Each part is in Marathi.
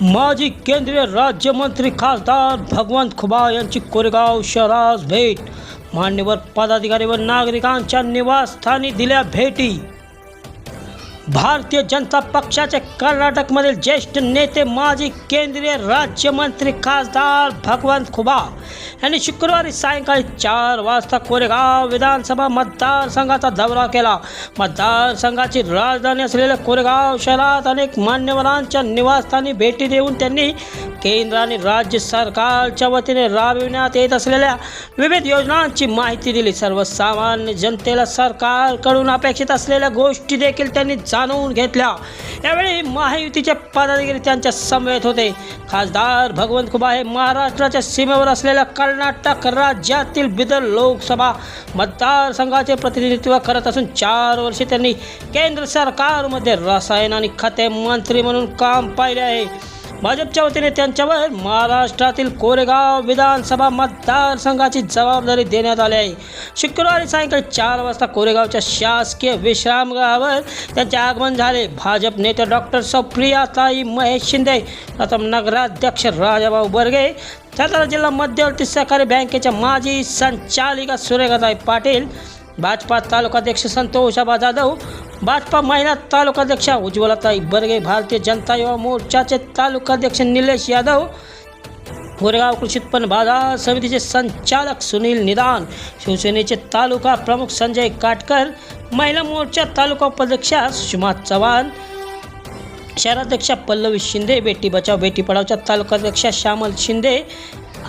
माजी केंद्रीय राज्यमंत्री खासदार भगवंत खुबा यांची कोरेगाव शहरास भेट. मान्यवर पदाधिकारी व नागरिकांच्या निवासस्थानी दिल्या भेटी. भारतीय जनता पक्षाचे कर्नाटकमधील ज्येष्ठ नेते माजी केंद्रीय राज्यमंत्री खासदार भगवंत खुबा यांनी शुक्रवारी सायंकाळी चार वाजता कोरेगाव विधानसभा मतदारसंघाचा दौरा केला. मतदारसंघाची राजधानी असलेल्या कोरेगाव शहरात अनेक मान्यवरांच्या निवासस्थानी भेटी देऊन त्यांनी केंद्र आणि राज्य सरकारच्या वतीने राबविण्यात येत असलेल्या विविध योजनांची माहिती दिली. सर्वसामान्य जनतेला सरकारकडून अपेक्षित असलेल्या गोष्टी देखील त्यांनी जाणून घेतल्या. यावेळी महायुतीचे पदाधिकारी त्यांच्या समवेत होते. खासदार भगवंत कुबा हे महाराष्ट्राच्या सीमेवर असलेल्या कर्नाटक राज्यातील बिदर लोकसभा मतदारसंघाचे प्रतिनिधित्व करत असून चार वर्षे त्यांनी केंद्र सरकारमध्ये रसायन आणि खते मंत्री म्हणून काम पाहिले आहे. भाजपच्या वतीने त्यांच्यावर महाराष्ट्रातील कोरेगाव विधानसभा मतदारसंघाची जबाबदारी देण्यात आली आहे. शुक्रवारी सायंकाळी चार वाजता कोरेगावच्या शासकीय विश्रामगृहावर त्यांचे आगमन झाले. भाजप नेते डॉक्टर सुप्रियाताई महेश शिंदे प्रथम नगराध्यक्ष राजाभाऊ बर्गे सातारा जिल्हा मध्यवर्ती सहकारी बँकेच्या माजी संचालिका सुरेखाताई पाटील भाजपा तालुकाध्यक्ष संतोषाबा जाधव भाजपा महिला तालुकाध्यक्षा उज्ज्वलताई बर्गे भारतीय जनता युवा मोर्चाचे तालुकाध्यक्ष निलेश यादव गोरेगाव कृषी उत्पन्न बाजार समितीचे संचालक सुनील निदान शिवसेनेचे तालुका प्रमुख संजय काटकर महिला मोर्चा तालुका उपाध्यक्षा सुषमा चव्हाण शहराध्यक्षा पल्लवी शिंदे बेटी बचाव बेटी पढावच्या तालुकाध्यक्षा श्यामल शिंदे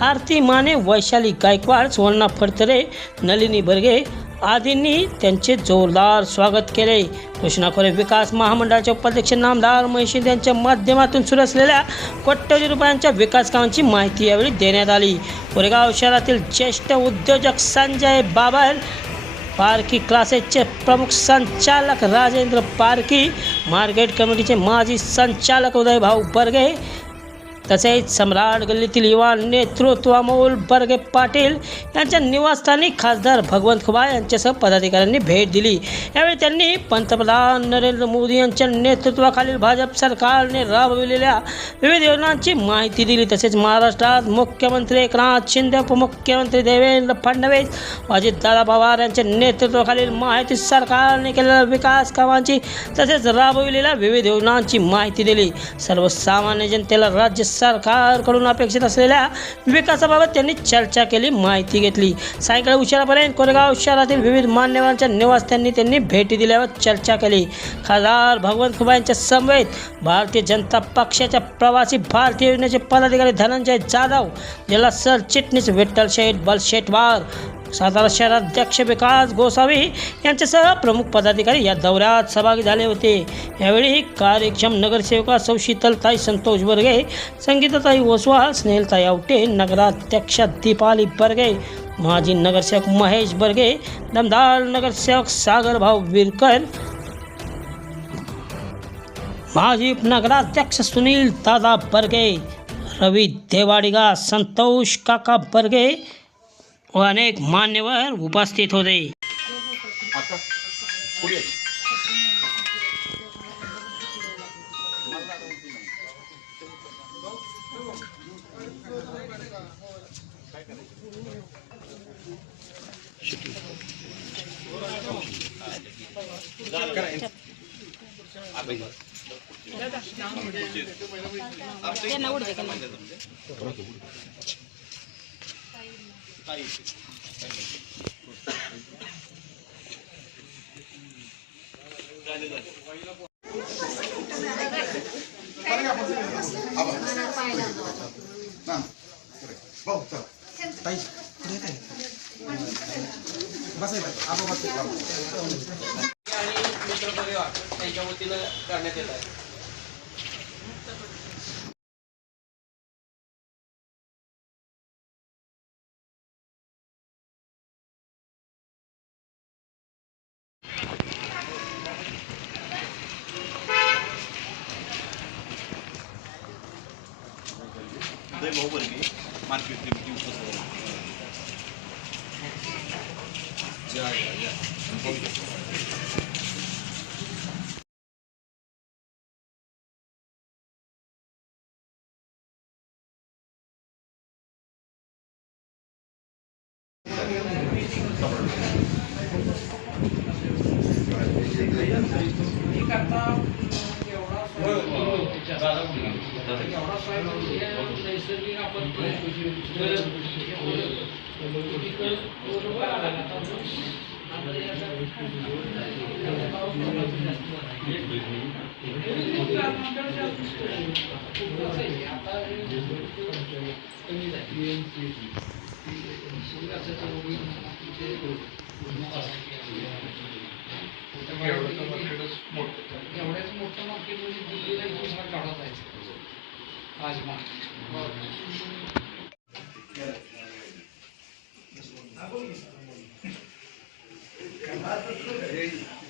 आरती माने वैशाली गायकवाड सुवर्णा फडतरे नलिनी बर्गे आदींनी त्यांचे जोरदार स्वागत केले. कृष्णा खोरे विकास महामंडळाचे उपाध्यक्ष नामदार महिशिंद यांच्या माध्यमातून सुरू असलेल्या कोट्यवधी रुपयांच्या विकास कामांची माहिती यावेळी देण्यात आली. कोरेगाव शहरातील ज्येष्ठ उद्योजक संजय बाबर पारकी क्लासेसचे प्रमुख संचालक राजेंद्र पारकी मार्केट कमिटीचे माजी संचालक उदयभाऊ बर्गे तसेच सम्राट गल्लीतील युवा नेतृत्व अमोल बर्गे पाटील यांच्या निवासस्थानी खासदार भगवंत खुबा यांच्यासह पदाधिकाऱ्यांनी भेट दिली. यावेळी त्यांनी पंतप्रधान नरेंद्र मोदी यांच्या नेतृत्वाखालील भाजप सरकारने राबविलेल्या विविध योजनांची माहिती दिली. तसेच महाराष्ट्रात मुख्यमंत्री एकनाथ शिंदे उपमुख्यमंत्री देवेंद्र फडणवीस अजितदादा पवार यांच्या नेतृत्वाखालील माहिती सरकारने केलेल्या विकास कामांची तसेच राबविलेल्या विविध योजनांची माहिती दिली. सर्वसामान्य जनतेला राज्य सरकारकडून अपेक्षित असलेल्या विकासाबाबत त्यांनी चर्चा केली माहिती घेतली. सायंकाळी उशिरापर्यंत कोरेगाव शहरातील विविध मान्यवरांच्या निवासस्थानी त्यांनी भेटी दिल्यावर चर्चा केली. खासदार भगवंत खुबा यांच्या समवेत भारतीय जनता पक्षाच्या प्रवासी भारतीय योजनेचे पदाधिकारी धनंजय जाधव जिल्हा सरचिटणीस विठ्ठल शेठ बलशेठवार सातारा शहराध्यक्ष विकास गोसावी यांच्यासह प्रमुख पदाधिकारी या दौऱ्यात सहभागी झाले होते. यावेळी कार्यक्षम नगरसेविका सौ शीतलताई संतोष बर्गे संगीताताई ओसवाल स्नेहलताई आवटे नगराध्यक्षा दीपाली बर्गे माजी नगरसेवक महेश बर्गे दमदार नगरसेवक सागरभाऊ विरकर माजी नगराध्यक्ष सुनील दादा बर्गे रवी देवाडिगा संतोष काका बर्गे व अनेक मान्यवर उपस्थित होते. आणि मित्र परिवार त्यांच्या वतीनं करण्यात येत आहे दैव भाऊ वर्गे Thank you. उपसभापती एवढ्याच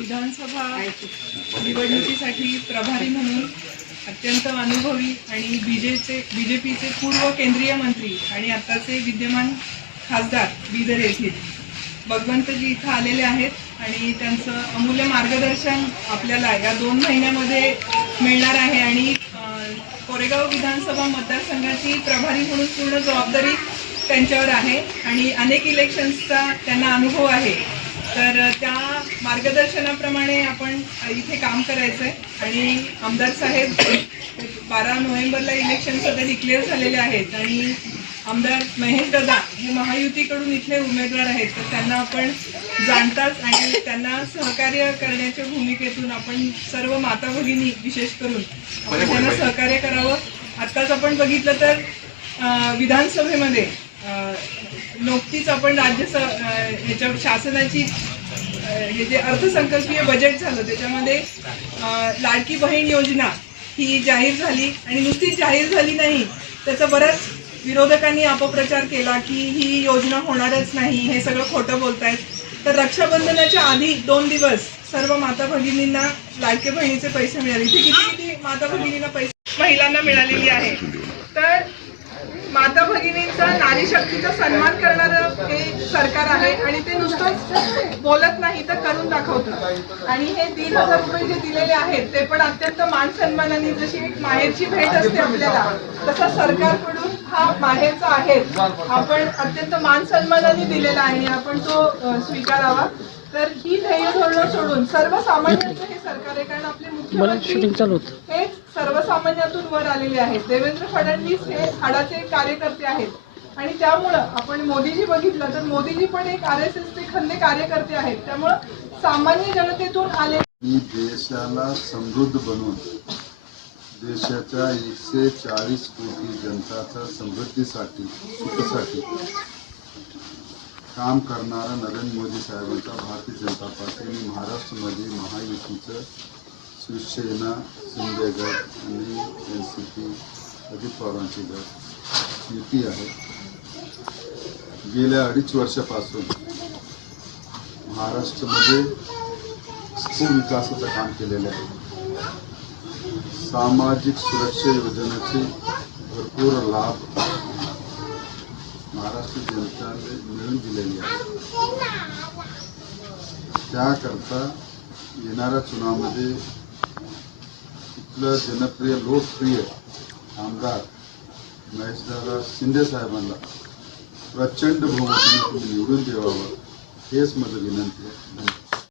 विधानसभा निवडणुकीसाठी प्रभारी म्हणून अत्यंत अनुभवी आणि बीजेचे पीचे पूर्व केंद्रीय मंत्री आणि आताचे विद्यमान खासदार बीदर येथील. भगवंतजी इथं आलेले आहेत आणि त्यांचं अमूल्य मार्गदर्शन आपल्याला या दोन महिन्यामध्ये मिळणार आहे आणि कोरेगाव विधानसभा मतदारसंघाची प्रभारी म्हणून पूर्ण जबाबदारी त्यांच्यावर आहे आणि अनेक इलेक्शन्सचा त्यांना अनुभव आहे. तर त्या मार्गदर्शनाप्रमाणे आपण इथे काम करायचं आहे आणि आमदार साहेब बारा नोव्हेंबरला इलेक्शन सध्या डिक्लेअर झालेले आहेत. आणि आमदार महेश दादा हे महायुतीकडून इथले उमेदवार आहेत. तर त्यांना आपण जाणताच आणि त्यांना सहकार्य करण्याच्या भूमिकेतून आपण सर्व माता भगिनी विशेष करून आपण त्यांना सहकार्य करावं. आत्ताच आपण बघितलं तर विधानसभेमध्ये नुकतीच आपण राज्य ह्याच्या शासनाची हे जे अर्थसंकल्पीय बजेट झालं त्याच्यामध्ये लाडकी बहीण योजना ही जाहीर झाली आणि नुसतीच जाहीर झाली नाही त्याचा बराच विरोधकांनी अपप्रचार केला की ही योजना होणारच नाही हे सगळं खोटं बोलतायत. तर रक्षाबंधनाच्या आधी दोन दिवस सर्व माता भगिनींना लाडके बहिणीचे पैसे मिळाले. इथे किती किती माता भगिनींना पैसे महिलांना मिळालेली आहे. तर माता भगिनींचा नारी शक्तीचा सन्मान करणारं हे सरकार आहे आणि ते नुसतंच बोलत नाही तर करून दाखवतं. आणि हे दीड हजार रुपये जे दिलेले आहेत ते पण अत्यंत मान सन्मानाने जशी एक माहेरची भेट असते आपल्याला तसा सरकारकडून हा माहेरचा आहे. आपण अत्यंत मान सन्मानाने दिलेला आहे आणि आपण तो स्वीकारावा. तर ही ध्येय धोरणं सोडून सर्वसामान्यांचं हे सरकार आहे कारण आपले मुख्यमंत्री चालू होतं. सर्वसामान्यातून वर आलेले आहेत. देवेंद्र फडणवीस हे हाडाचे कार्यकर्ते आहेत. आणि त्यामुळं आपण मोदीजी बघितलं तर मोदीजी पण एक आर एस एसचे खंदे कार्यकर्ते आहेत. त्यामुळं सामान्य जनतेतून आले देशाला समृद्ध बनवून देशाच्या एकशे चाळीस कोटी जनताच्या समृद्धीसाठी सुखासाठी काम करणारा नरेंद्र मोदी साहेबांचा भारतीय जनता पार्टी आणि महाराष्ट्रामध्ये महायुतीचं शिवसेना शिंदे गट आणि एन सी पी अजित पवारांची गट युती आहे. गेल्या अडीच वर्षापासून महाराष्ट्रामध्ये खूप विकासाचं काम केलेलं आहे. सामाजिक सुरक्षा योजनेचे भरपूर लाभ महाराष्ट्र जनताने मिळून दिलेली आहे त्याकरता येणाऱ्या चुनावमध्ये आपलं जनप्रिय लोकप्रिय आमदार महेशदादा शिंदे साहेबांना प्रचंड बहुमताने तुम्ही निवडून ठेवावं हेच माझं विनंती आहे.